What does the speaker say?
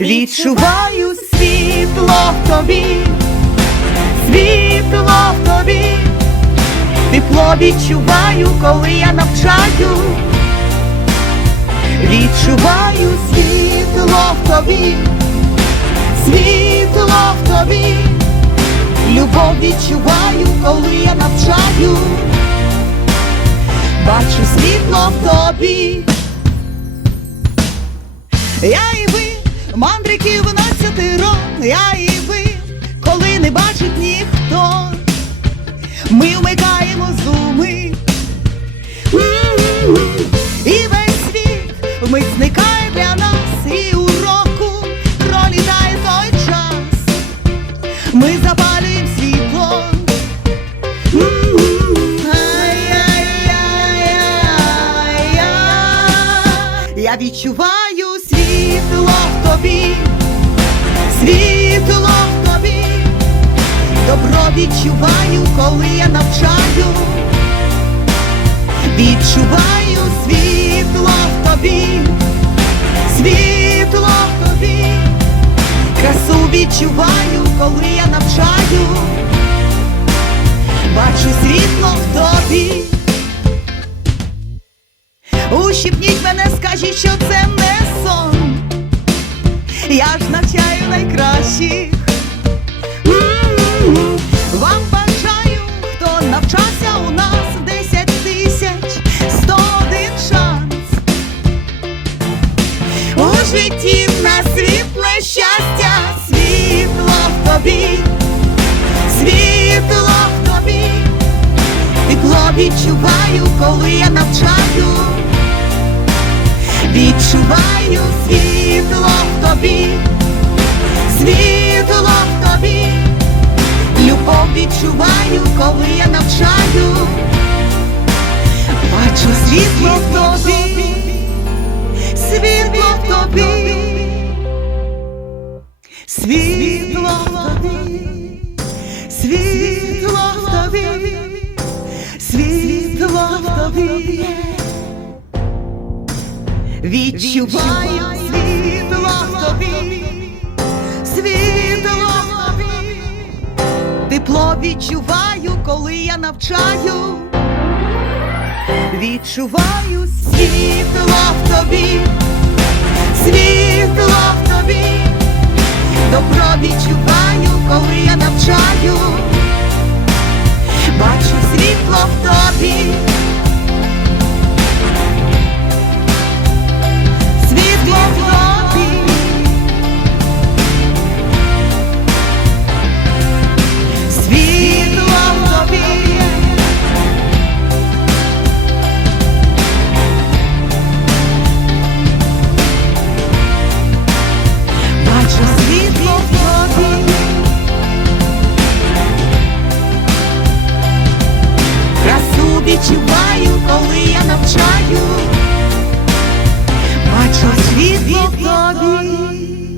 Відчуваю світло в тобі, світло в тобі, тепло відчуваю, коли я навчаю. Відчуваю світло в тобі, світло в тобі, любов відчуваю, коли я навчаю. Бачу світло в тобі. Я і ви, мандрики дванадцятиро, я і ви, коли не бачить ніхто, ми вмикаємо зуми. І весь світ вмить зникає для нас, і у року пролітає той час. Ми запалюємо світло. Я відчуваю тобі, світло в тобі, добро відчуваю, коли я навчаю, відчуваю світло в тобі, світло в тобі, красу відчуваю, коли я навчаю, бачу світло в тобі. Ущипніть мене, скажіть, що це найкращих. Вам бажаю, хто навчався у нас десять тисяч сто один шанс. У житті на світле щастя, світло в тобі, світло в тобі, тепло відчуваю, коли я навчаю. Відчуваю світло в тобі, світло в тобі, любов відчуваю, коли я навчаю, бачу світло в тобі, світло в тобі, світло в тобі, світло в тобі, світло в тобі. Відчуваю світло в тобі, тепло відчуваю, коли я навчаю, відчуваю світло в тобі, світло в тобі, добро відчуваю, коли я навчаю, бачу світло в тобі. Відчуваю, коли я навчаю. Бачу світло в тобі.